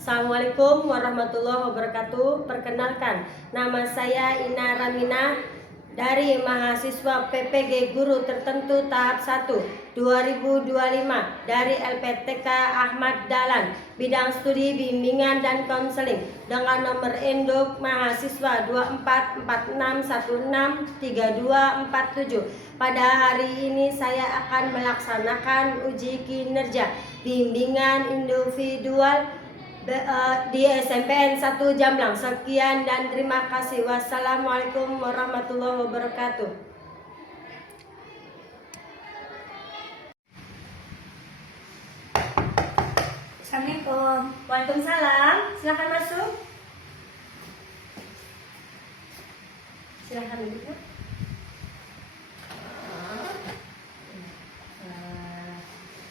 Assalamualaikum warahmatullahi wabarakatuh. Perkenalkan, nama saya Ina Ramina dari mahasiswa PPG Guru Tertentu tahap 1 2025 dari LPTK Ahmad Dahlan, bidang studi bimbingan dan konseling dengan nomor induk mahasiswa 2446163247. Pada hari ini saya akan melaksanakan uji kinerja bimbingan individual di SMPN 1 Jamlang. Sekian dan terima kasih. Wassalamualaikum warahmatullahi wabarakatuh. Assalamualaikum. Waalaikumsalam. Silakan masuk. Silakan duduk.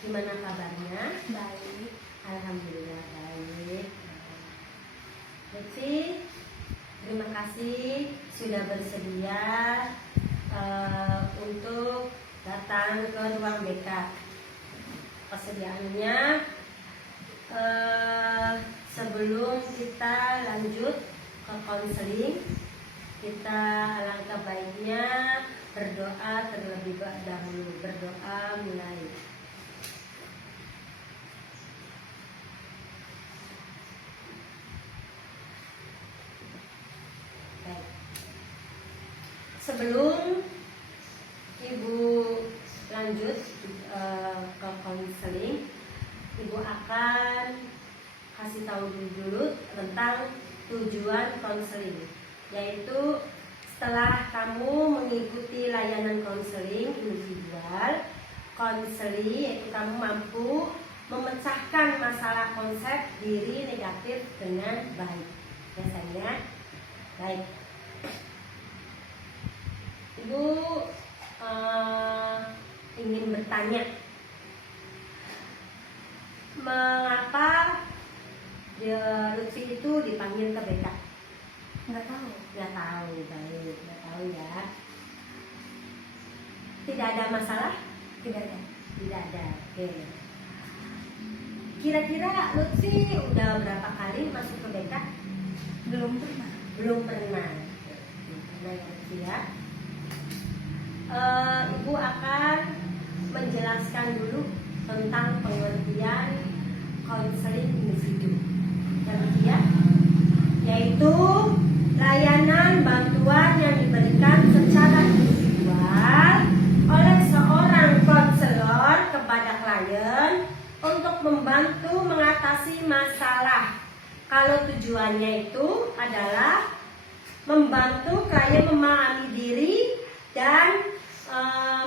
Gimana kabarnya? Baik. Alhamdulillah baik. Lutfi, terima kasih sudah bersedia untuk datang ke ruang BK. Persediaannya sebelum kita lanjut ke konseling, kita alangkah baiknya berdoa terlebih dahulu. Berdoa mulai. Sebelum Ibu lanjut ke konseling, Ibu akan kasih tahu dulu tentang tujuan konseling, yaitu setelah kamu mengikuti layanan konseling individual, konseling yaitu kamu mampu memecahkan masalah konsep diri negatif dengan baik. Biasanya baik. Ibu ingin bertanya, mengapa Lutfi itu dipanggil ke BK? Nggak tahu. Nggak tahu, baik, nggak tahu ya. Tidak ada masalah? Tidak ada. Tidak ada. Oke. Kira-kira Lutfi udah berapa kali masuk ke BK? Belum pernah. Belum pernah. Pernah ya Lutfi ya. Ibu akan menjelaskan dulu tentang pengertian konseling individu, ya, yaitu layanan bantuan yang diberikan secara individual oleh seorang konselor kepada klien untuk membantu mengatasi masalah. Kalau tujuannya itu adalah membantu klien memahami diri dan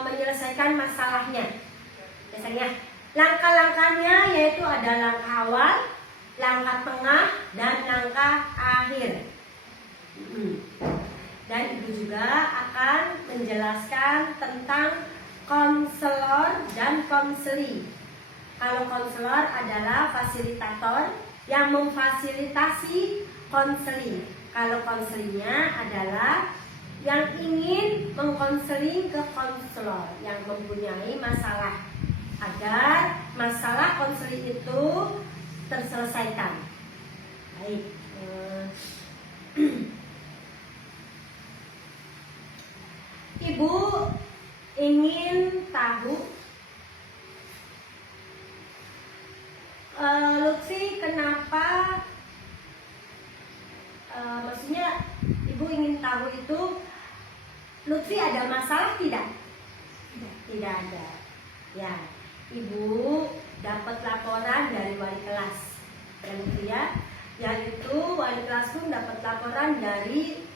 menyelesaikan masalahnya. Biasanya langkah-langkahnya yaitu ada langkah awal, langkah tengah, dan langkah akhir. Dan Ibu juga akan menjelaskan tentang konselor dan konseli. Kalau konselor adalah fasilitator yang memfasilitasi konseling. Kalau konselinya adalah yang ingin mengkonseling ke konselor yang mempunyai masalah agar masalah konseling itu terselesaikan. Baik. Ibu ingin tahu Lutfi kenapa maksudnya Ibu ingin tahu itu Lutfi ada masalah tidak? Tidak ada. Ya, Ibu dapat laporan dari wali kelas, ya, yaitu wali kelas pun dapat laporan dari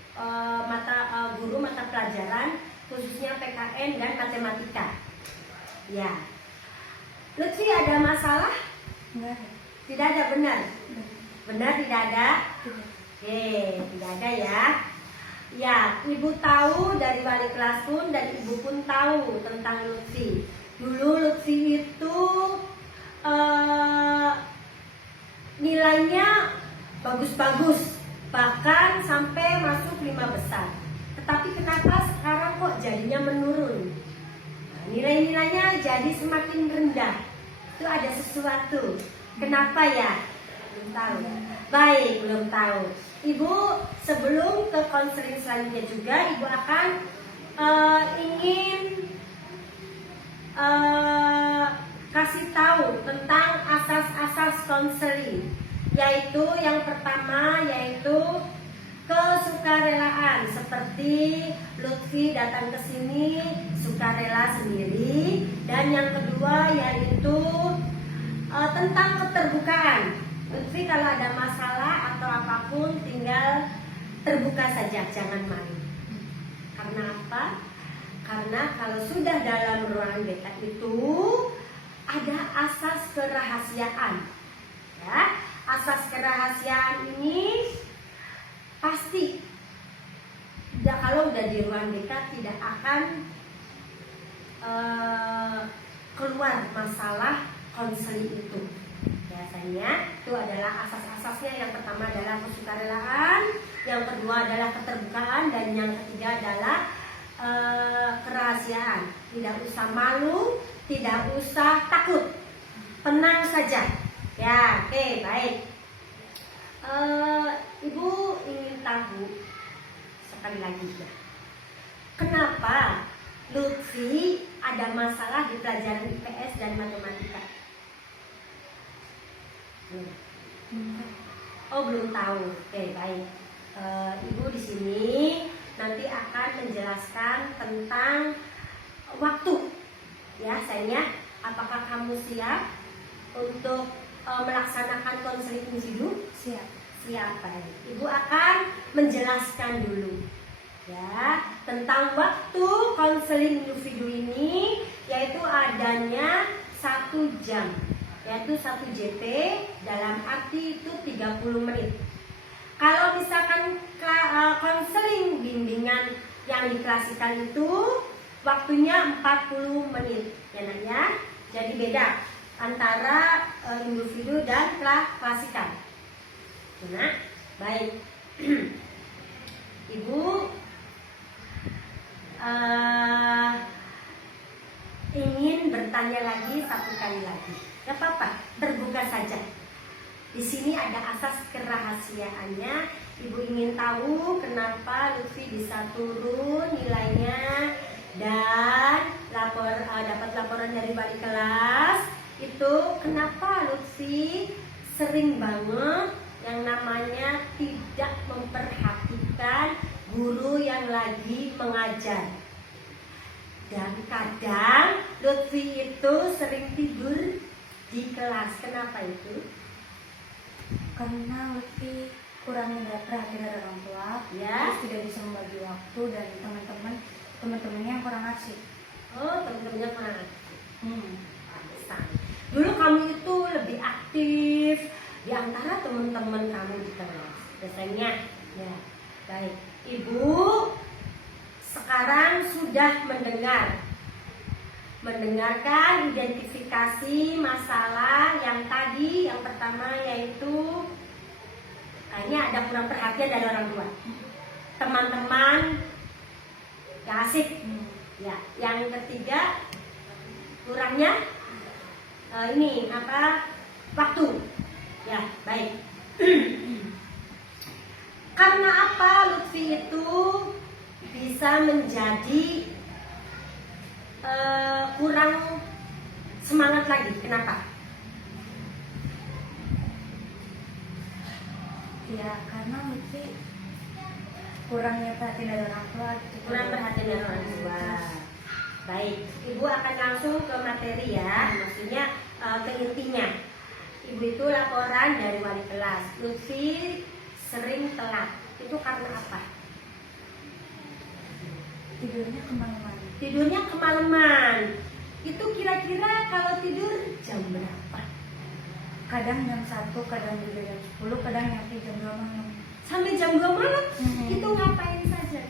guru mata pelajaran khususnya PKN dan matematika. Ya, Lutfi ada masalah? Enggak. Tidak ada, benar? Benar tidak ada? Tidak. Oke, tidak ada ya. Ya, Ibu tahu dari wali kelas pun dan Ibu pun tahu tentang Lutfi. Dulu Lutfi itu nilainya bagus-bagus, bahkan sampai masuk 5 besar. Tetapi kenapa sekarang kok jadinya menurun? Nah, nilai-nilainya jadi semakin rendah. Itu ada sesuatu. Kenapa ya? Belum tahu. Baik, belum tahu. Ibu sebelum ke konseling selanjutnya juga, Ibu akan ingin kasih tahu tentang asas-asas konseling, yaitu yang pertama yaitu kesukarelaan, seperti Lutfi datang ke sini sukarela sendiri, dan yang kedua yaitu tentang keterbukaan. Lutfi kalau ada masalah atau apapun tinggal terbuka saja, jangan malu. Karena apa? Karena kalau sudah dalam ruangan BK itu ada asas kerahasiaan. Ya, asas kerahasiaan ini pasti kalau udah di ruang BK tidak akan keluar masalah konseling itu. Biasanya itu adalah asas-asasnya. Yang pertama adalah kesukarelaan, yang kedua adalah keterbukaan, dan yang ketiga adalah kerahasiaan. Tidak usah malu, tidak usah takut, tenang saja. Ya, oke, baik. Ibu ingin tahu sekali lagi ya, kenapa Lutfi ada masalah di pelajaran IPS dan matematika? Oh, belum tahu. Oke, baik. Ibu di sini nanti akan menjelaskan tentang waktu. Ya, sayangnya, apakah kamu siap untuk melaksanakan konseling individu? Siap. Siap, baik. Ibu akan menjelaskan dulu ya tentang waktu konseling individu ini, yaitu adanya 1 jam, yaitu 1 JP, dalam arti itu 30 menit. Kalau misalkan konseling bimbingan yang diklasiskan itu waktunya 40 menit ya nak ya. Jadi beda antara individu dan klasikal. Nah, baik. Ibu ingin bertanya lagi 1 kali lagi. Gak apa-apa, terbuka saja. Di sini ada asas kerahasiaannya. Ibu ingin tahu kenapa Lutfi bisa turun nilainya dan dapat laporan dari wali kelas. Itu kenapa Lutfi sering banget yang namanya tidak memperhatikan guru yang lagi mengajar. Dan kadang Lutfi itu sering tidur di kelas. Kenapa itu? Karena Lutfi kurang perhatian dari orang tua, Ya. terus tidak bisa membagi waktu, dan teman-temannya yang kurang asik. Oh, teman-temannya kurang aktif. Pantesan. Dulu kamu itu lebih aktif di antara teman-teman kamu di kelas. Biasanya, ya. Baik, Ibu sekarang sudah mendengarkan identifikasi masalah yang tadi. Yang pertama yaitu kayaknya ada kurang perhatian dari orang tua, teman-teman gak asik. Ya, yang ketiga kurangnya waktu. Ya, baik. Karena apa Lutfi itu bisa menjadi kurang semangat lagi? Kenapa? Ya, karena Lutfi kurangnya perhatian dari orang tua gitu. Kurang perhatian dari orang tua. Baik, Ibu akan langsung ke materi ya, maksudnya ke intinya. Ibu itu laporan dari wali kelas, Lutfi sering telat. Itu karena apa? Tidurnya kemalaman. Itu kira-kira kalau tidur jam berapa? Kadang jam 1, kadang juga jam 10, kadang nyampe jam 2 malam. Sampai jam 2 malam? Itu ngapain saja?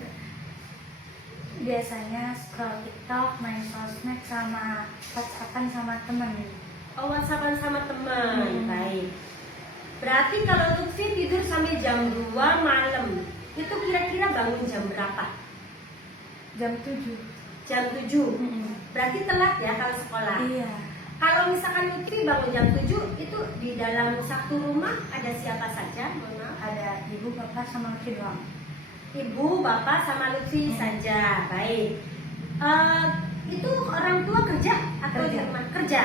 Biasanya scroll TikTok, main sosmed, sama WhatsAppan sama temen. Oh, WhatsAppan sama teman. Baik. Berarti kalau Lutfi tidur sampai jam 2 malam, itu kira-kira bangun jam berapa? Jam 7. Jam 7. Berarti telat ya kalau sekolah? Iya. Kalau misalkan Lutfi bangun jam 7 itu di dalam satu rumah ada siapa saja? Mohon maaf. Ada ibu, bapak, sama Lutfi doang. Ibu, bapak, sama Lutfi saja. Baik. Itu orang tua kerja atau di Kerja. rumah? Kerja.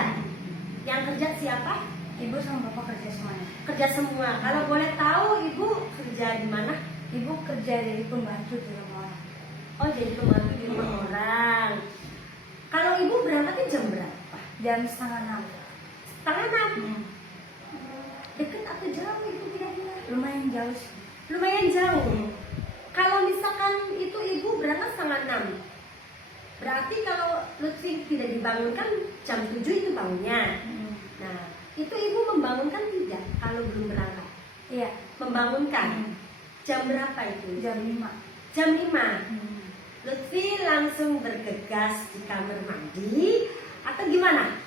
Yang kerja siapa? Ibu sama bapak kerja semuanya. Kerja semua. Kalau boleh tahu ibu kerja di mana? Ibu kerja jadi pembantu di rumah orang. Oh, jadi pembantu di rumah orang. Kalau ibu berangkatnya jam berapa? Jam 5:30. Setengah 6. Deket atau jauh ibu kira-kira? Lumayan jauh sih. Lumayan jauh. Kalau misalkan itu ibu berangkat setengah 6, berarti kalau Lutfi tidak dibangunkan jam 7 itu bangunnya. Nah, itu ibu membangunkan tidak kalau belum berangkat? Iya. Membangunkan. Jam berapa itu? Jam 5. Jam 5. Lutfi langsung bergegas di kamar mandi atau gimana?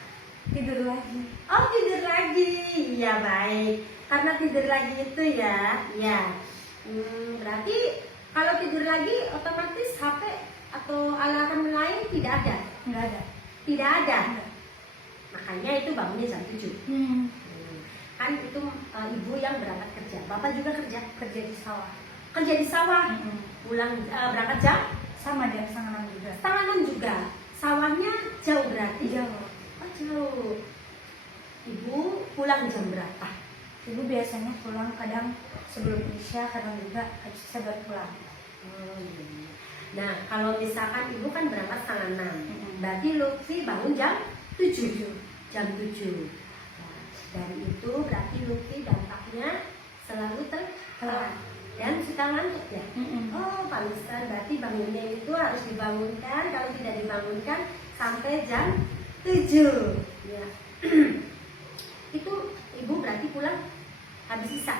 Tidur lagi. Oh, tidur lagi. Ya baik. Karena tidur lagi itu ya. Ya. Berarti kalau tidur lagi otomatis HP atau alarm lain tidak ada. Nggak ada. Tidak ada. Nggak. Makanya itu bangunnya jam 7. Kan itu ibu yang berangkat kerja. Bapak juga kerja. Kerja di sawah. Kerja di sawah. Pulang berangkat jam Sama dia 5:30 juga. setengah 6 juga. Sawahnya jauh berarti. Jauh. Oh, jauh. Ibu pulang jam berapa? Ibu biasanya pulang kadang sebelum Isya, kadang juga habis Isya baru pulang. Oh, iya. Nah, kalau misalkan ibu kan berangkat setengah 6, berarti Lutfi bangun jam 7. Jam 7. Nah, dari itu berarti Lutfi dampaknya selalu telat dan suka ngantuk ya. Oh, pantesan berarti bangunnya itu harus dibangunkan. Kalau tidak dibangunkan sampai jam 7. Ya. Itu ibu berarti pulang habis Isya.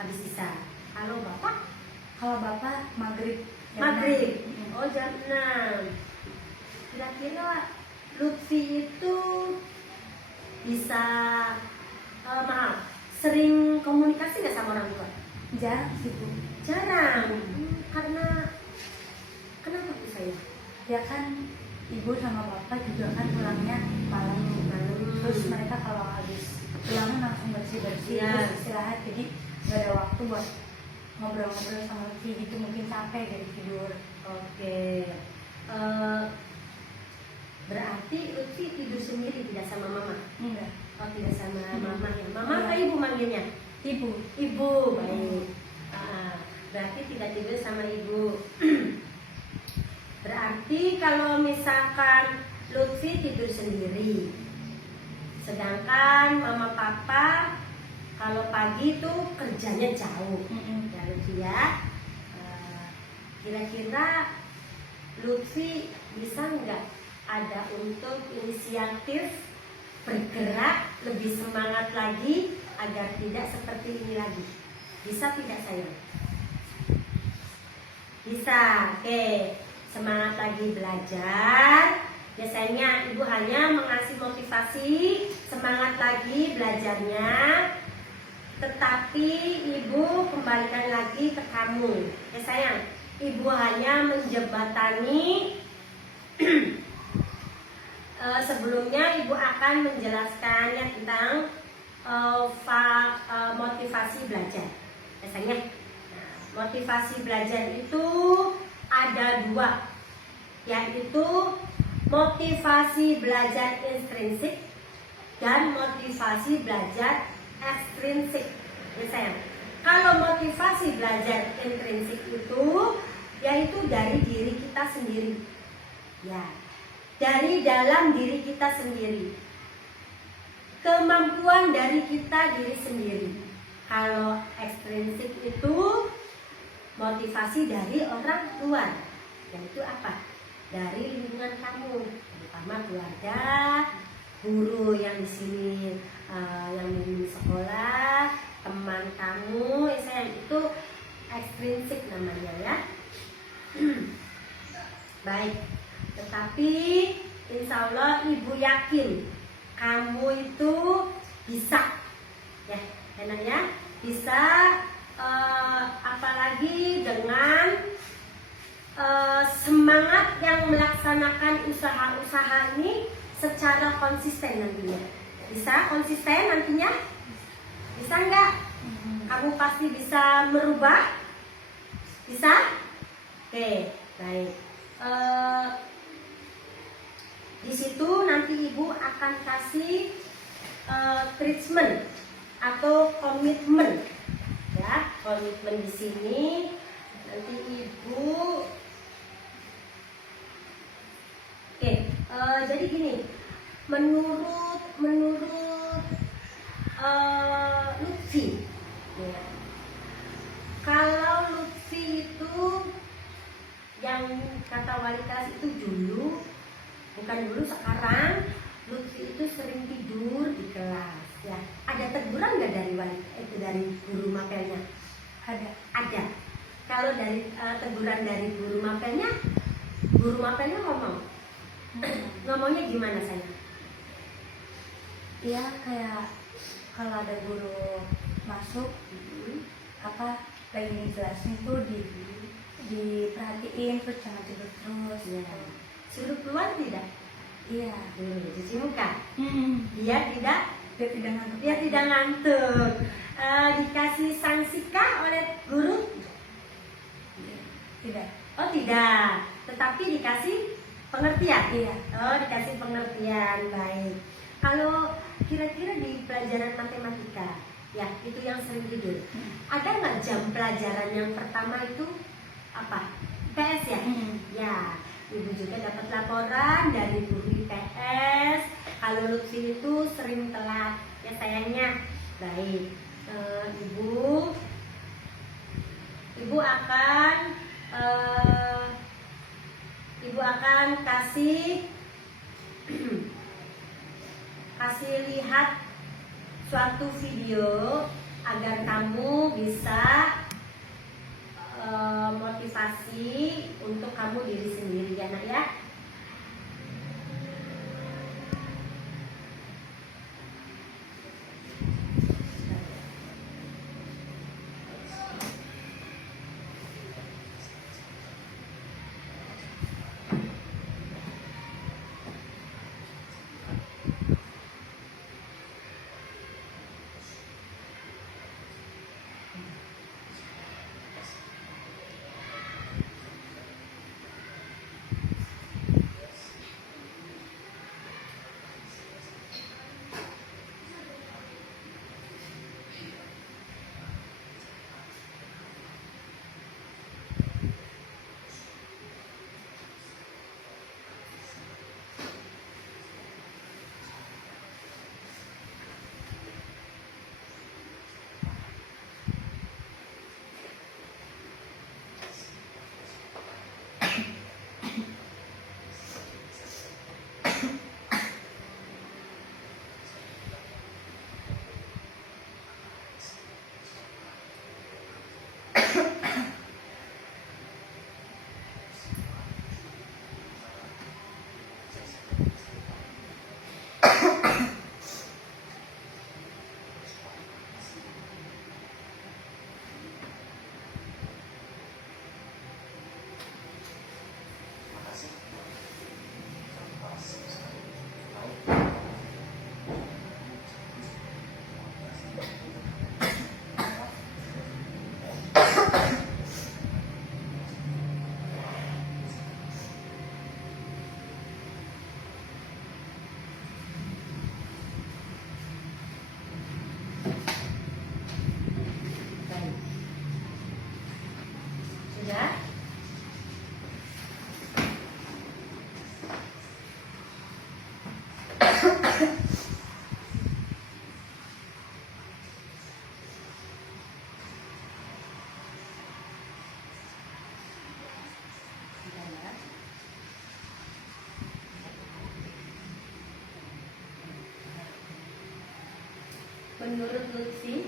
Habis Isya. Kalau bapak? Kalau bapak maghrib. jam Maghrib. 6. Oh, jam 6. Kira-kira Lutfi itu bisa sering komunikasi nggak sama orang tua? Jarang sih Bu. Jarang. Karena kenapa Bu saya? Ya kan ibu sama bapak juga kan pulangnya malam. Terus mereka kalau habis pulangan langsung bersih-bersih, Iya. terus istirahat, jadi nggak ada waktu buat ngobrol-ngobrol sama Lutfi gitu, mungkin capek dari tidur. Oke. Berarti Lutfi tidur sendiri tidak sama mama? Enggak. Oh, tidak sama mama ya. Mama Iya. apa ibu manggilnya? Ibu. Ibu, baik. Berarti tidak tidur sama ibu. Berarti kalau misalkan Lutfi tidur sendiri, sedangkan mama papa kalau pagi itu kerjanya jauh. Ya Lutfi ya. Kira-kira Lutfi bisa nggak ada untuk inisiatif bergerak lebih semangat lagi agar tidak seperti ini lagi? Bisa tidak sayang? Bisa. Oke, semangat lagi belajar. Biasanya ibu hanya mengasih motivasi semangat lagi belajarnya, tetapi ibu kembalikan lagi ke kamu. Ya sayang, ibu hanya menjembatani. Sebelumnya ibu akan menjelaskannya tentang motivasi belajar. Biasanya motivasi belajar itu ada 2, yaitu motivasi belajar intrinsik dan motivasi belajar ekstrinsik. Ya sayang, kalau motivasi belajar intrinsik itu yaitu dari diri kita sendiri, ya, dari dalam diri kita sendiri, kemampuan dari kita diri sendiri. Kalau ekstrinsik itu motivasi dari orang luar, yaitu apa? Dari lingkungan kamu, terutama keluarga, guru yang di sini, yang di sekolah, teman kamu, itu ekstrinsik namanya ya. Baik, tetapi insya Allah ibu yakin kamu itu bisa, ya, enak ya, bisa. Apalagi dengan semangat yang melaksanakan usaha-usaha ini secara konsisten nantinya. Bisa konsisten nantinya? Bisa nggak? Kamu pasti bisa merubah? Bisa? Oke, baik. Di situ nanti ibu akan kasih treatment atau komitmen, ya, komitmen di sini. Nanti ibu, oke, jadi gini, menurut Lutfi, ya, kalau Lutfi itu yang kata wali kelas itu dulu, bukan dulu, sekarang Lutfi itu sering tidur di kelas, ya. Ada teguran nggak dari dari guru mapelnya? Ada. Kalau dari teguran dari guru mapelnya ngomongnya gimana saya? Iya, kayak kalau ada guru masuk lagi ngejelasin tuh diperhatiin, terus jangan tidur terus Ya. gitu. Suruh keluar tidak? Iya. Cuci muka. Dia Dia tidak tidak ngantuk. Dikasih sangsikah oleh guru? tidak. Oh tidak, tetapi dikasih pengertian. Iya. Oh, dikasih pengertian, baik. Kalau kira-kira di pelajaran matematika, ya itu yang sering tidur, ada nggak jam pelajaran yang pertama itu apa? IPS ya? Ya, ibu juga dapat laporan dari guru IPS kalau Lutfi itu sering telat, ya sayangnya. Baik, ibu akan kasih lihat suatu video agar kamu bisa motivasi untuk kamu diri sendiri, ya nak ya. Baik. Sudah? Sudah ya? Menurut Lutfi,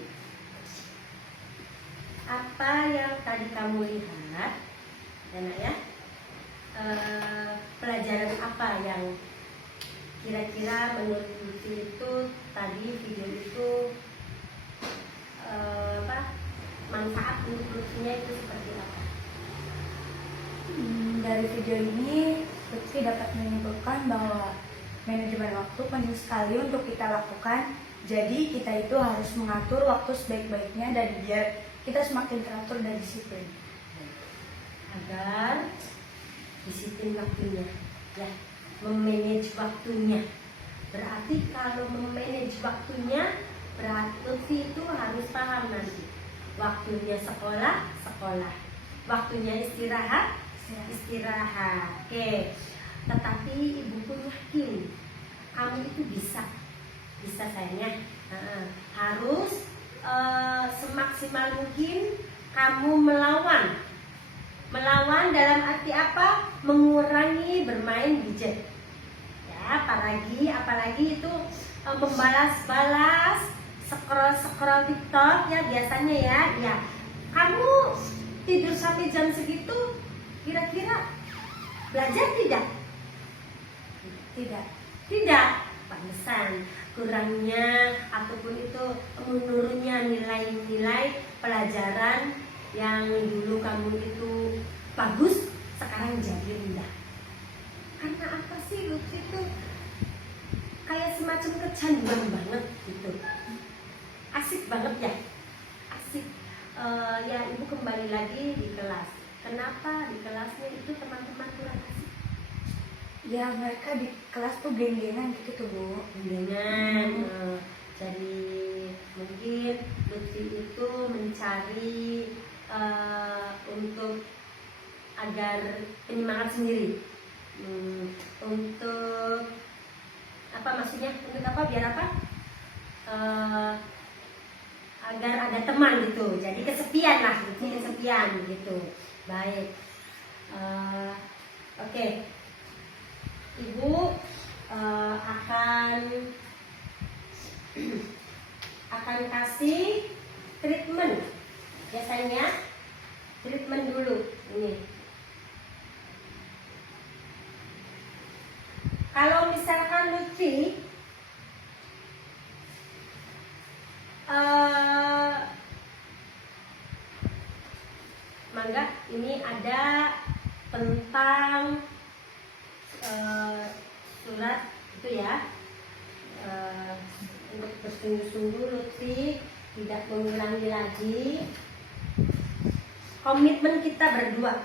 apa yang tadi kamu lihat, ya nak ya, pelajaran apa yang kira-kira menurut Lutfi itu tadi video itu manfaat untuk Lutfinya itu seperti apa? Dari video ini Lutfi dapat menyimpulkan bahwa manajemen waktu penting sekali untuk kita lakukan. Jadi kita itu harus mengatur waktu sebaik-baiknya dan biar kita semakin teratur dan disiplin. Agar disiplin waktunya, ya, memanage waktunya. Berarti kalau memanage waktunya, berarti Lutfi itu harus paham nanti. Waktunya sekolah, sekolah. Waktunya istirahat, istirahat. Oke. Tetapi ibu pun yakin kamu itu bisa sayangnya. Harus semaksimal mungkin kamu melawan dalam arti apa? Mengurangi bermain gadget. Ya, apalagi itu membalas-balas scroll TikTok ya biasanya ya. Ya, kamu tidur sampai jam segitu, kira-kira belajar tidak? Tidak. Pantesan kurangnya ataupun itu menurunnya nilai-nilai pelajaran yang dulu kamu itu bagus, sekarang jadi rendah. Karena apa sih? Lutfi itu kayak semacam kecanduan banget gitu. Asik banget ya, asik. Ya ibu kembali lagi di kelas. Kenapa di kelasnya itu teman-teman kurang asik? Ya mereka di kelas tuh geng-gengan gitu tuh Bu. Geng-gengan. Jadi mungkin Lutfi itu mencari untuk agar penyemangat sendiri. Untuk apa maksudnya? Untuk apa? Biar apa? Agar ada teman gitu. Jadi kesepian lah, gitu. Kesepian gitu. Baik. Oke. Ibu akan kasih treatment. Biasanya treatment dulu ini. Kalau misalkan Lutfi mangga ini ada tentang surat itu ya, untuk bersungguh-sungguh Lutfi tidak mengulangi lagi komitmen kita berdua.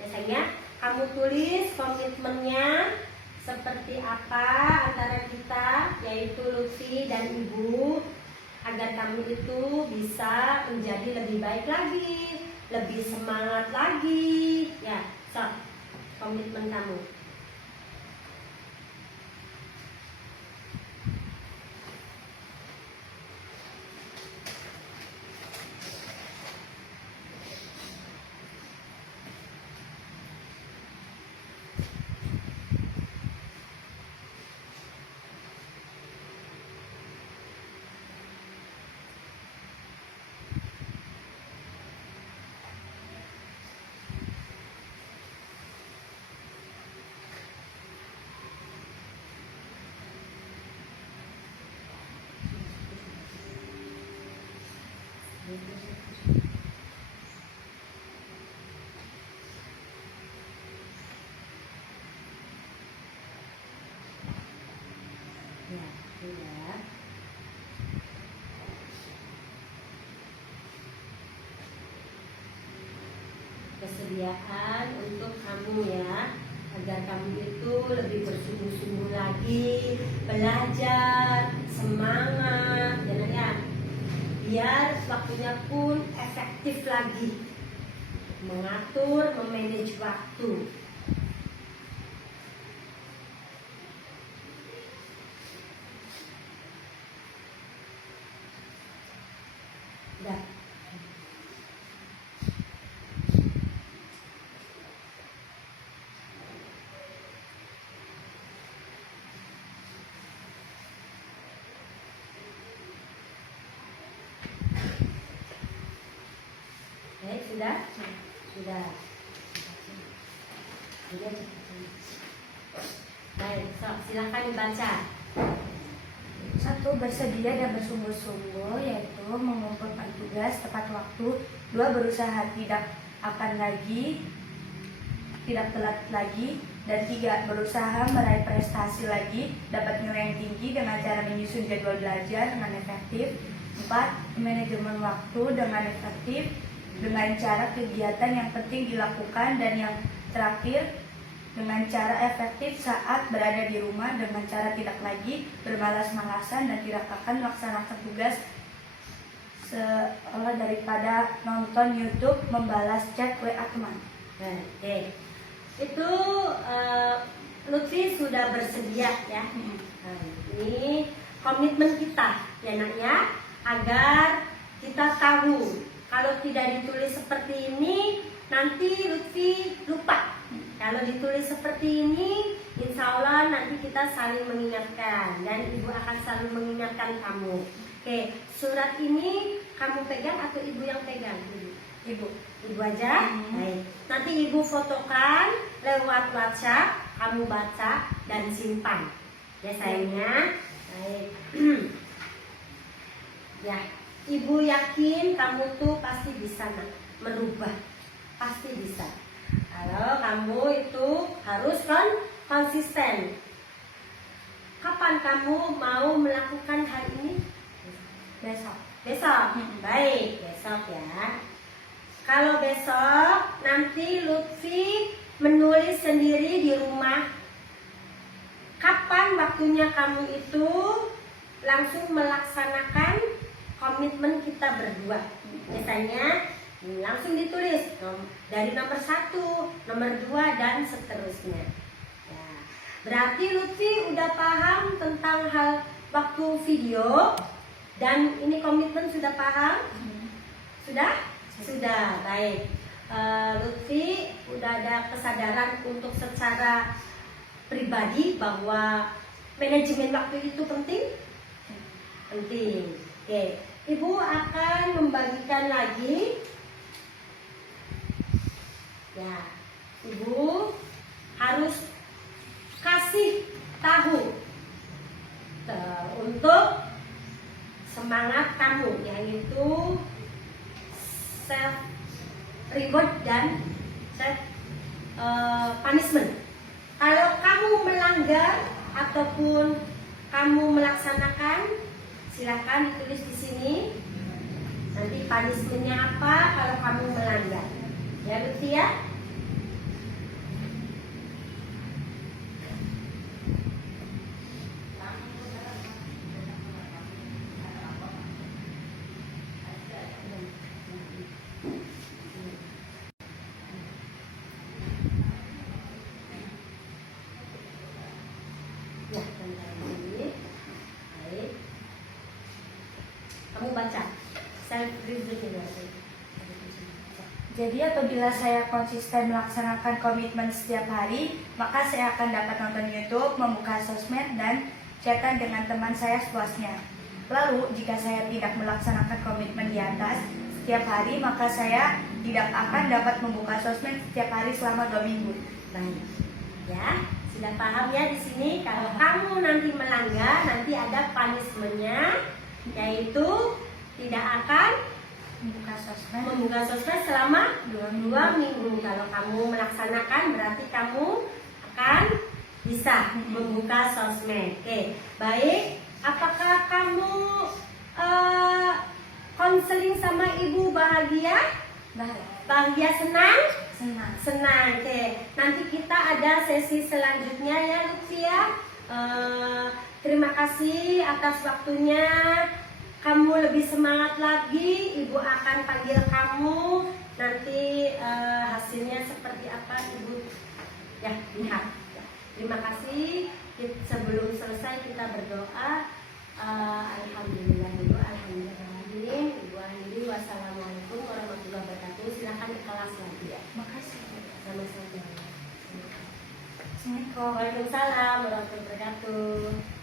Biasanya kamu tulis komitmennya seperti apa antara kita, yaitu Lutfi dan ibu, agar kamu itu bisa menjadi lebih baik lagi, lebih semangat lagi ya. So, komitmen kamu. Ya. Kesediaan untuk kamu ya, agar kamu itu lebih bersungguh-sungguh lagi belajar, semangat ya, biar waktunya pun efektif lagi, mengatur, memanage waktu. Dah. Sudah? Sudah. Baik, so, silakan dibaca. 1. Bersedia dan bersungguh-sungguh, yaitu mengumpulkan tugas tepat waktu. 2. Berusaha tidak telat lagi. Dan 3, berusaha meraih prestasi lagi, dapat nilai yang tinggi dengan cara menyusun jadwal belajar dengan efektif. 4, manajemen waktu dengan efektif dengan cara kegiatan yang penting dilakukan. Dan yang terakhir, dengan cara efektif saat berada di rumah dengan cara tidak lagi bermalas-malasan dan tidak akan melaksanakan tugas seolah daripada nonton YouTube, membalas chat WA teman. Oke. Itu Lutfi sudah bersedia ya. Nah, ini komitmen kita ya nak ya, agar kita tahu kalau tidak ditulis seperti ini nanti Lutfi lupa. Kalau ditulis seperti ini, insya Allah nanti kita saling mengingatkan dan ibu akan selalu mengingatkan kamu. Oke, surat ini kamu pegang atau ibu yang pegang? Ibu aja. Baik. Nanti ibu fotokan lewat WhatsApp, kamu baca dan simpan. Ya sayangnya. Baik. Ya, ibu yakin kamu tuh pasti bisa nak merubah, pasti bisa. Kalau kamu itu harus konsisten. Kapan kamu mau melakukan hal ini? Besok. Besok. Baik, besok ya. Kalau besok nanti Lutfi menulis sendiri di rumah. Kapan waktunya kamu itu langsung melaksanakan komitmen kita berdua. Biasanya langsung ditulis dari nomor 1, nomor 2 dan seterusnya. Ya. Berarti Lutfi udah paham tentang hal waktu video dan ini komitmen sudah paham? Sudah? Sudah, baik. Lutfi udah ada kesadaran untuk secara pribadi bahwa manajemen waktu itu penting? Penting. Oke, ibu akan membagikan lagi. Ya, ibu harus kasih tahu untuk semangat kamu, yaitu self reward dan self punishment. Kalau kamu melanggar ataupun kamu melaksanakan, silakan ditulis di sini. Nanti punishmentnya apa kalau kamu melanggar? Ya Lutfi ya. Ya, ini. Baik. Kamu baca. Saya review. Jadi apabila saya konsisten melaksanakan komitmen setiap hari, maka saya akan dapat nonton YouTube, membuka sosmed, dan chatan dengan teman saya sepuasnya. Lalu, jika saya tidak melaksanakan komitmen di atas setiap hari, maka saya tidak akan dapat membuka sosmed setiap hari selama 2 minggu. Baik. Ya, sudah paham ya di sini. Kalau kamu nanti melanggar, nanti ada punishmentnya, yaitu tidak akan membuka sosmed selama 2 minggu. Kalau kamu melaksanakan, berarti kamu akan bisa membuka sosmed. Oke, baik. Apakah kamu konseling sama ibu bahagia? Bahagia, senang? Senang. Oke, nanti kita ada sesi selanjutnya ya Lutfi ya. Terima kasih atas waktunya. Kamu lebih semangat lagi, ibu akan panggil kamu. Nanti hasilnya seperti apa ibu ya lihat. Terima kasih. Sebelum selesai kita berdoa. Alhamdulillah ibu, alhamdulillah. Ibu akhiri, wassalamualaikum warahmatullahi wabarakatuh. Silakan kelas lagi ya. Makasih. Sama-sama. Assalamualaikum. Waalaikumsalam warahmatullahi wabarakatuh.